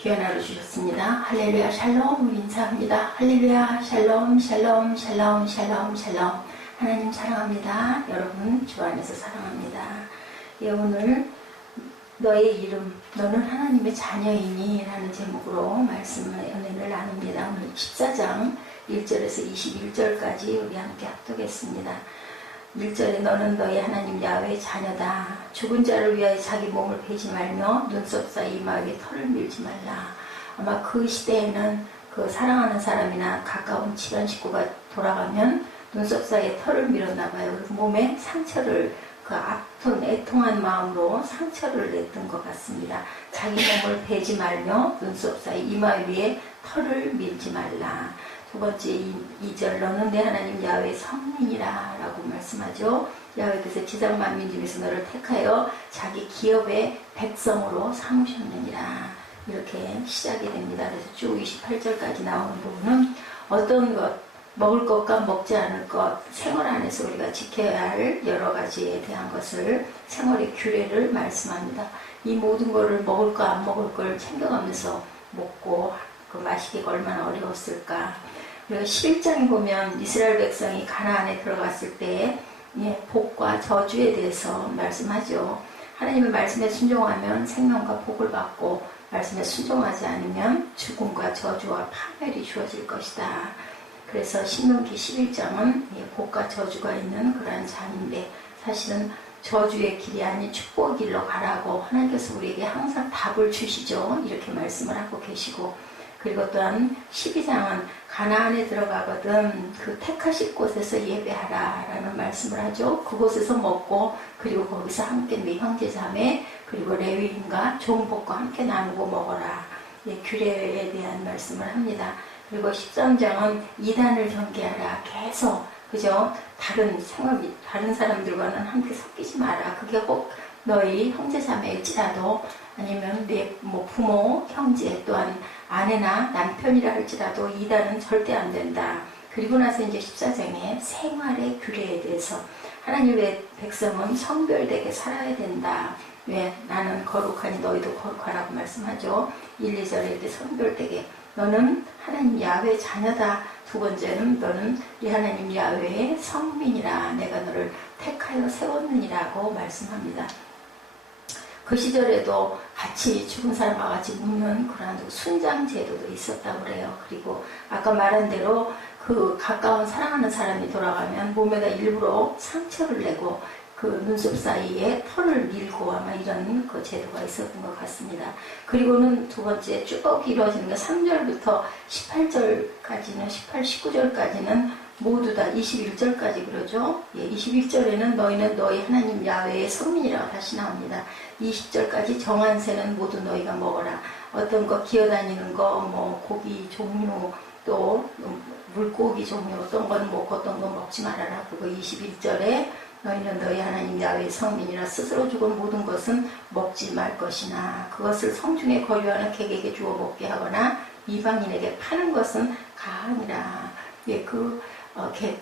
귀한 하루 주셨습니다. 할렐루야 샬롬 인사합니다. 할렐루야 샬롬 샬롬 샬롬 샬롬 샬롬. 하나님 사랑합니다. 여러분 주 안에서 사랑합니다. 예, 오늘 너의 이름 너는 하나님의 자녀이니 라는 제목으로 말씀을 은혜를 나눕니다. 오늘 14장 1절에서 21절까지 우리 함께 합독했습니다. 1절에 너는 너희 하나님 야훼의 자녀다. 죽은 자를 위하여 자기 몸을 베지 말며 눈썹 사이 이마에 털을 밀지 말라. 아마 그 시대에는 그 사랑하는 사람이나 가까운 집안 식구가 돌아가면 눈썹 사이에 털을 밀었나 봐요. 몸에 상처를 그 아픈 애통한 마음으로 상처를 냈던 것 같습니다. 자기 몸을 베지 말며 눈썹 사이 이마 위에 털을 밀지 말라. 두 번째 2절 너는 내 하나님 야훼의 성민이라 라고 말씀하죠. 야훼께서 지상 만민 중에서 너를 택하여 자기 기업의 백성으로 삼으셨느니라. 이렇게 시작이 됩니다. 그래서 쭉 28절까지 나오는 부분은 어떤 것, 먹을 것과 먹지 않을 것, 생활 안에서 우리가 지켜야 할 여러 가지에 대한 것을 생활의 규례를 말씀합니다. 이 모든 것을 먹을 거 안 먹을 걸 챙겨가면서 먹고 그 마시기가 얼마나 어려웠을까. 그리고 11장에 보면 이스라엘 백성이 가나안에 들어갔을 때 복과 저주에 대해서 말씀하죠. 하나님의 말씀에 순종하면 생명과 복을 받고 말씀에 순종하지 않으면 죽음과 저주와 파멸이 주어질 것이다. 그래서 신명기 11장은 복과 저주가 있는 그러한 장인데 사실은 저주의 길이 아닌 축복의 길로 가라고 하나님께서 우리에게 항상 답을 주시죠. 이렇게 말씀을 하고 계시고, 그리고 또한 12장은 가나안에 들어가거든 그 택하실 곳에서 예배하라 라는 말씀을 하죠. 그곳에서 먹고 그리고 거기서 함께 네 형제 자매 그리고 레위인과 종복과 함께 나누고 먹어라. 규례에 대한 말씀을 합니다. 그리고 13장은 이단을 경계하라. 계속 그죠? 다른 사람들과는 함께 섞이지 마라. 그게 혹 너희 형제 자매일지라도 아니면 내 부모, 형제 또한 아내나 남편이라 할지라도 이단은 절대 안 된다. 그리고 나서 이제 14장에 생활의 규례에 대해서 하나님의 백성은 성별되게 살아야 된다. 왜? 나는 거룩하니 너희도 거룩하라고 말씀하죠. 1, 2절에 이렇게 성별되게 너는 하나님 야훼의 자녀다. 두 번째는 너는 이 하나님 야훼의 성민이라. 내가 너를 택하여 세웠느니라고 말씀합니다. 그 시절에도 같이 죽은 사람과 같이 묻는 그런 순장 제도도 있었다고 그래요. 그리고 아까 말한 대로 그 가까운 사랑하는 사람이 돌아가면 몸에다 일부러 상처를 내고 그 눈썹 사이에 털을 밀고 아마 이런 그 제도가 있었던 것 같습니다. 그리고는 두 번째 쭉 이루어지는 게 3절부터 18절까지는 18, 19절까지는 모두 다 21절까지 그러죠. 21절에는 너희는 너희 하나님 야훼의 성민이라고 다시 나옵니다. 20절까지 정한 새는 모두 너희가 먹어라. 어떤 거 기어다니는 거, 고기 종류, 또 물고기 종류, 어떤 건 먹고 어떤 건 먹지 말아라. 그리고 21절에 너희는 너희 하나님 야훼의 성민이라. 스스로 죽은 모든 것은 먹지 말 것이나 그것을 성중에 거류하는 객에게 주어 먹게 하거나 이방인에게 파는 것은 가하니라.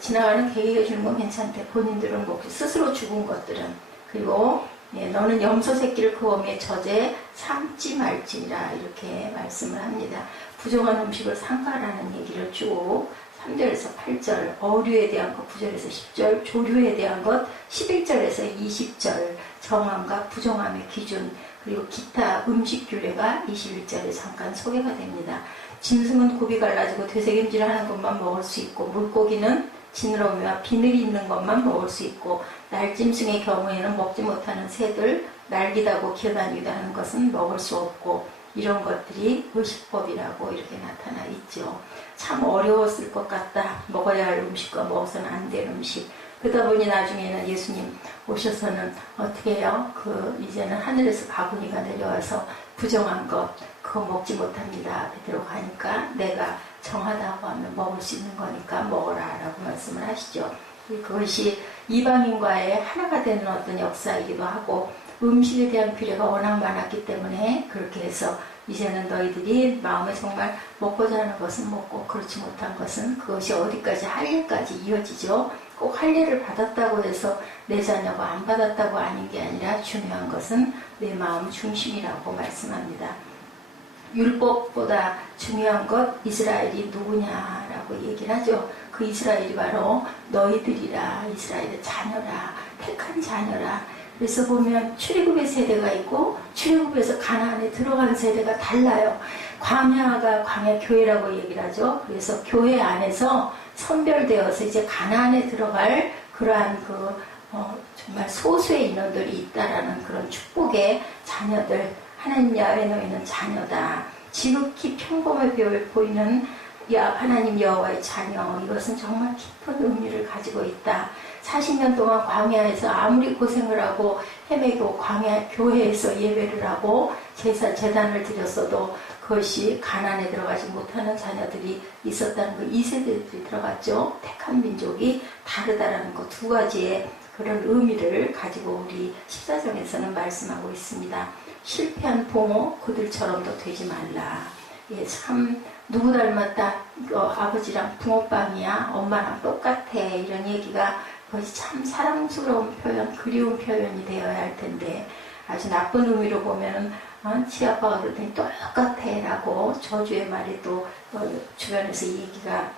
지나가는 객에게 주는 건 괜찮대. 본인들은 먹지. 스스로 죽은 것들은. 그리고 너는 염소 새끼를 그 어미의 젖에 삶지 말지니라. 이렇게 말씀을 합니다. 부정한 음식을 삼가라는 얘기를 쭉 3절에서 8절, 어류에 대한 것 9절에서 10절, 조류에 대한 것 11절에서 20절, 정함과 부정함의 기준, 그리고 기타 음식 규례가 21절에 잠깐 소개가 됩니다. 짐승은 굽이 갈라지고 되새김질하는 것만 먹을 수 있고, 물고기는 지느러미와 비늘이 있는 것만 먹을 수 있고, 날짐승의 경우에는 먹지 못하는 새들, 날기다고 기어다니기도 하는 것은 먹을 수 없고, 이런 것들이 의식법이라고 이렇게 나타나 있죠. 참 어려웠을 것 같다. 먹어야 할 음식과 먹어서는 안 될 음식. 그러다 보니 나중에는 예수님 오셔서는 어떻게 해요? 이제는 하늘에서 바구니가 내려와서 부정한 것, 그거 먹지 못합니다. 베드로 가니까 내가 정하다고 하면 먹을 수 있는 거니까 먹어라 라고 말씀을 하시죠. 그것이 이방인과의 하나가 되는 어떤 역사이기도 하고, 음식에 대한 규례가 워낙 많았기 때문에 그렇게 해서 이제는 너희들이 마음에 정말 먹고자 하는 것은 먹고 그렇지 못한 것은 그것이 어디까지 할례까지 이어지죠. 꼭 할례를 받았다고 해서 내 자녀가 안 받았다고 아닌 게 아니라 중요한 것은 내 마음 중심이라고 말씀합니다. 율법보다 중요한 것 이스라엘이 누구냐라고 얘기를 하죠. 그 이스라엘이 바로 너희들이라, 이스라엘의 자녀라, 택한 자녀라. 그래서 보면 출애굽의 세대가 있고 출애굽에서 가나안에 들어가는 세대가 달라요. 광야 교회라고 얘기를 하죠. 그래서 교회 안에서 선별되어서 이제 가나안에 들어갈 그러한 정말 소수의 인원들이 있다라는 그런 축복의 자녀들, 하나님 야훼 너희는 자녀다. 지극히 평범해 보이는 하나님 여호와의 자녀, 이것은 정말 깊은 의미를 가지고 있다. 40년 동안 광야에서 아무리 고생을 하고 헤매고 광야 교회에서 예배를 하고 제단을 드렸어도 그것이 가나안에 들어가지 못하는 자녀들이 있었다는 거, 2세대들이 들어갔죠. 택한 민족이 다르다라는 거, 두 가지의 그런 의미를 가지고 우리 14장에서는 말씀하고 있습니다. 실패한 부모 그들처럼도 되지 말라. 예, 참 누구 닮았다, 아버지랑 붕어빵이야, 엄마랑 똑같아, 이런 얘기가 그것이 참 사랑스러운 표현, 그리운 표현이 되어야 할 텐데, 아주 나쁜 의미로 보면 치아빠가 그러더니 똑같아 라고 저주의 말이 또 주변에서 이 얘기가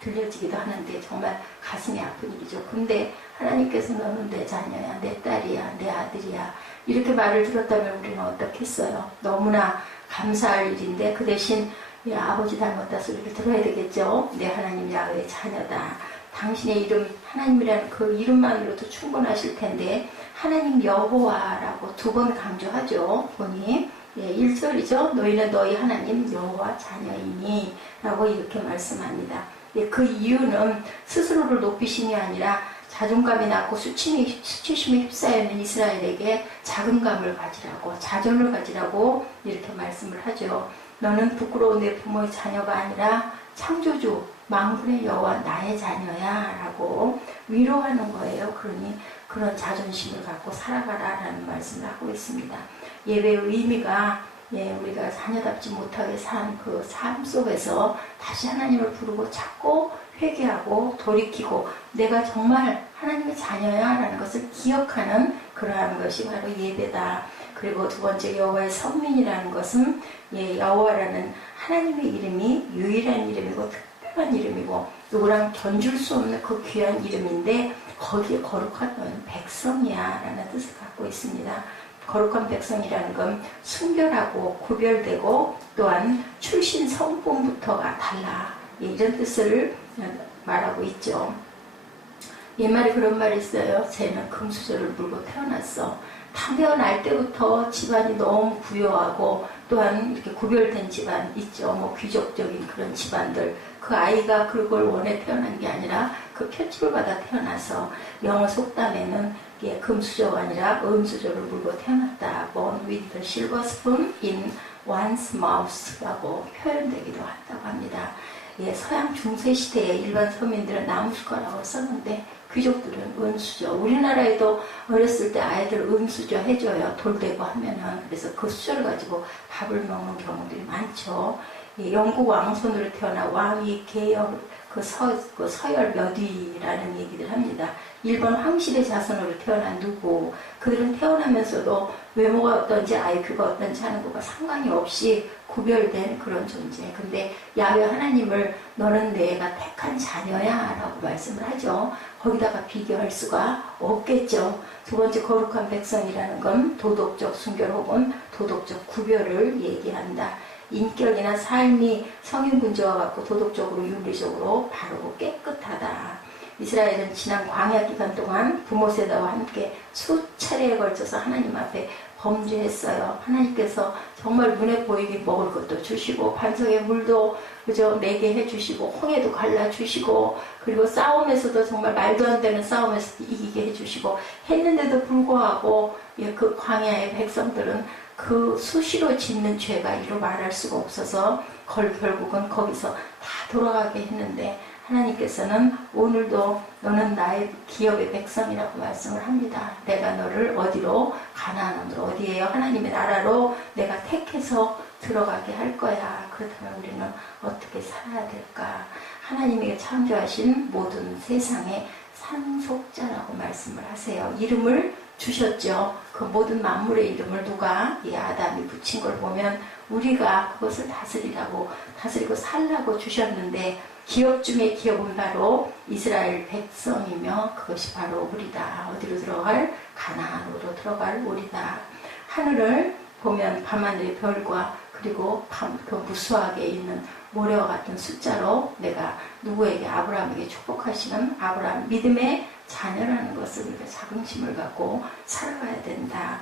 들려지기도 하는데 정말 가슴이 아픈 일이죠. 근데 하나님께서 너는 내 자녀야, 내 딸이야, 내 아들이야, 이렇게 말을 들었다면 우리는 어떻겠어요? 너무나 감사할 일인데, 그 대신 아버지 닮았다 소리를 들어야 되겠죠. 내 하나님 야훼의 자녀다. 당신의 이름, 하나님이라는 그 이름만으로도 충분하실 텐데, 하나님 여호와라고 두 번 강조하죠. 보니 1절이죠. 너희는 너희 하나님 여호와 자녀이니 라고 이렇게 말씀합니다. 그 이유는 스스로를 높이심이 아니라 자존감이 낮고 수치심에 휩싸여 있는 이스라엘에게 자긍감을 가지라고, 자존을 가지라고 이렇게 말씀을 하죠. 너는 부끄러운 내 부모의 자녀가 아니라 창조주 만군의 여호와 나의 자녀야 라고 위로하는 거예요. 그러니 그런 자존심을 갖고 살아가라라는 말씀을 하고 있습니다. 예배의 의미가 우리가 자녀답지 못하게 산 그 삶 속에서 다시 하나님을 부르고 찾고 회개하고 돌이키고 내가 정말 하나님의 자녀야 라는 것을 기억하는 그러한 것이 바로 예배다. 그리고 두 번째, 여호와의 선민이라는 것은 여호와라는 하나님의 이름이 유일한 이름이고 특별한 이름이고 누구랑 견줄 수 없는 그 귀한 이름인데 거기에 거룩한 백성이야 라는 뜻을 갖고 있습니다. 거룩한 백성이라는 건 순결하고 구별되고 또한 출신 성분부터가 달라, 이런 뜻을 말하고 있죠. 옛말에 그런 말이 있어요. 쟤는 금수저를 물고 태어났어. 태어날 때부터 집안이 너무 부유하고 또한 이렇게 구별된 집안 있죠. 뭐 귀족적인 그런 집안들, 그 아이가 그걸 원해 태어난 게 아니라 그 표집을 받아 태어나서 영어 속담에는 금수저가 아니라 은수저를 물고 태어났다. Born with the silver spoon in one's mouth라고 표현되기도 한다고 합니다. 서양 중세 시대에 일반 서민들은 나무숟가락을 썼는데 귀족들은 은수저. 우리나라에도 어렸을 때 아이들 은수저 해줘요. 돌대고 하면은. 그래서 그 수저를 가지고 밥을 먹는 경우들이 많죠. 영국 왕손으로 태어나 왕위 개혁 서열 몇 위라는 얘기를 합니다. 일본 황실의 자손으로 태어난 누구, 그들은 태어나면서도 외모가 어떤지 IQ가 어떤지 하는 것과 상관이 없이 구별된 그런 존재. 근데 야훼 하나님을 너는 내가 택한 자녀야 라고 말씀을 하죠. 거기다가 비교할 수가 없겠죠. 두 번째, 거룩한 백성이라는 건 도덕적 순결 혹은 도덕적 구별을 얘기한다. 인격이나 삶이 성인군주와 같고 도덕적으로 윤리적으로 바르고 깨끗하다. 이스라엘은 지난 광야 기간 동안 부모 세대와 함께 수차례에 걸쳐서 하나님 앞에 범죄했어요. 하나님께서 정말 눈에 보이게 먹을 것도 주시고 반석의 물도 그저 내게 해주시고 홍해도 갈라주시고 그리고 싸움에서도 정말 말도 안 되는 싸움에서 이기게 해주시고 했는데도 불구하고 그 광야의 백성들은 그 수시로 짓는 죄가 이루 말할 수가 없어서 결국은 거기서 다 돌아가게 했는데 하나님께서는 오늘도 너는 나의 기업의 백성이라고 말씀을 합니다. 내가 너를 어디로, 가나안으로, 어디에요? 하나님의 나라로 내가 택해서 들어가게 할 거야. 그렇다면 우리는 어떻게 살아야 될까? 하나님에게 창조하신 모든 세상의 상속자라고 말씀을 하세요. 이름을 주셨죠. 그 모든 만물의 이름을 누가 이 아담이 붙인 걸 보면 우리가 그것을 다스리고 살라고 주셨는데 기업 중에 기업은 바로 이스라엘 백성이며 그것이 바로 우리다. 어디로 들어갈? 가나안으로 들어갈 우리다. 하늘을 보면 밤하늘의 별과 그리고 그 무수하게 있는 모래와 같은 숫자로 내가 누구에게 아브라함에게 축복하시는 아브라함 믿음의 자녀라는 것을 우리가 자긍심을 갖고 살아가야 된다.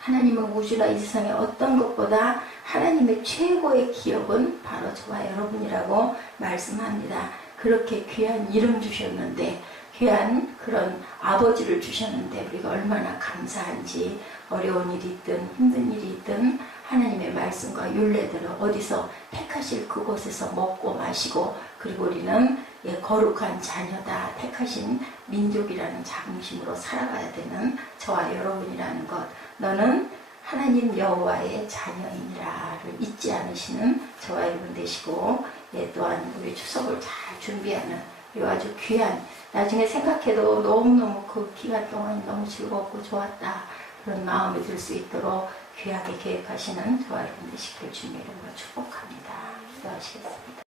하나님은 우주나 이 세상의 어떤 것보다 하나님의 최고의 기업은 바로 저와 여러분이라고 말씀합니다. 그렇게 귀한 이름 주셨는데 귀한 그런 아버지를 주셨는데 우리가 얼마나 감사한지 어려운 일이 있든 힘든 일이 있든 하나님의 말씀과 율례대로 어디서 택하실 그곳에서 먹고 마시고 그리고 우리는 거룩한 자녀다 택하신 민족이라는 자긍심으로 살아가야 되는 저와 여러분이라는 것 너는 하나님 여호와의 자녀이니라를 잊지 않으시는 저와 여러분 되시고 또한 우리 추석을 잘 준비하는 이 아주 귀한 나중에 생각해도 너무너무 그 기간 동안이 너무 즐겁고 좋았다 그런 마음이 들 수 있도록 귀하게 계획하시는 저와 여러분 되시길 주님의 이름으로 축복합니다. 기도하시겠습니다.